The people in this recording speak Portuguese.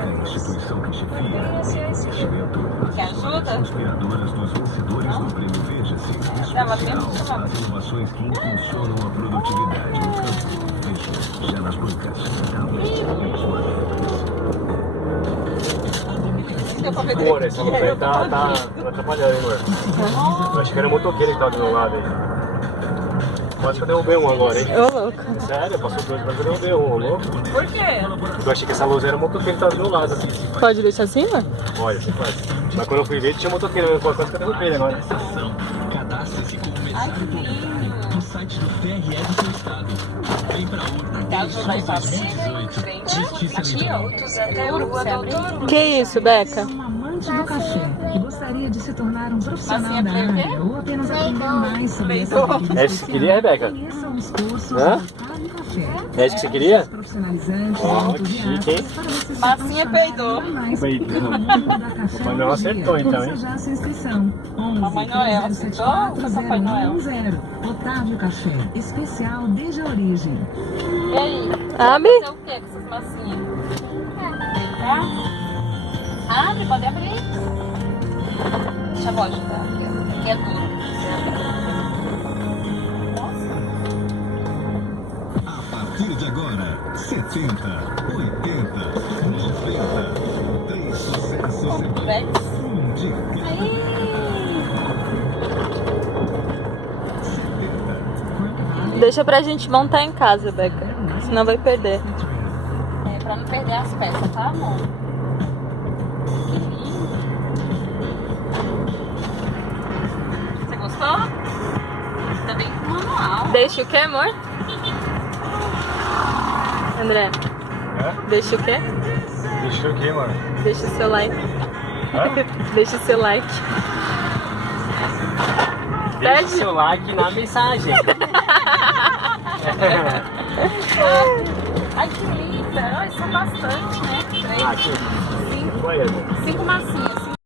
A instituição que chefia o investimento, Que ajuda? são inspiradoras dos vencedores do Prêmio Veja-se Especial, as inovações que impulsionam a produtividade no campo. Veja, já nas bancas. Amor, essa mulher tá atrapalhando, hein, amor? Eu achei que era motoqueiro que tava do meu lado aí. Quase que eu derrubei um agora, hein? Ô, louco. Sério, passou dois, mas eu derrubei um, louco. Por quê? Eu achei que essa luz era motoqueiro que tava do meu lado, assim. Pode deixar assim, mano? Olha, você faz. Mas quando eu fui ver, tinha motoqueiro mesmo, quase que eu derrubei ele agora. Cadastre-se como Ai, mensageiro que lindo. no site do TRE do seu estado. Vem pra urna. Caso vai fazer, aqui, ó. Que isso, Beca? Um amante do café que gostaria de se tornar um profissional da área ou apenas aprender mais sobre essa bebida É isso que você queria, Rebeca? Conheça os cursos Hã? voltados no café. É isso que você queria? Profissionalizantes, Ó, que chique, hein? para você se Massinha apaixonar peidou. ainda mais Peidou. pelo mundo da café. Papai Noel acertou, então, hein? Faça já a sua inscrição. 11 Papai Noel acertou ou foi Papai Noel? 3074 Otávio Café, especial desde a origem. E aí? Abre. Vai fazer o que com essas massinhas? Tá? Abre, pode abrir. Deixa eu ajudar. Aqui é duro. Você abre. Nossa. A partir de agora, 70, 80, 90. 3 sucessos em Vex. de Deixa pra gente montar em casa, Beca. Senão vai perder. É, pra não perder as peças, tá, amor? Que lindo. Você gostou? Tá bem com manual. Deixa o quê, amor? André, Hã? deixa o quê? Deixa o quê, mano? Deixa o seu like. Hã? Deixa o seu like. Deixa o seu like na mensagem. Ai, que linda. Ai, são bastante, né? Ah, aqui. 5 Vai, amor. 5 massinhas.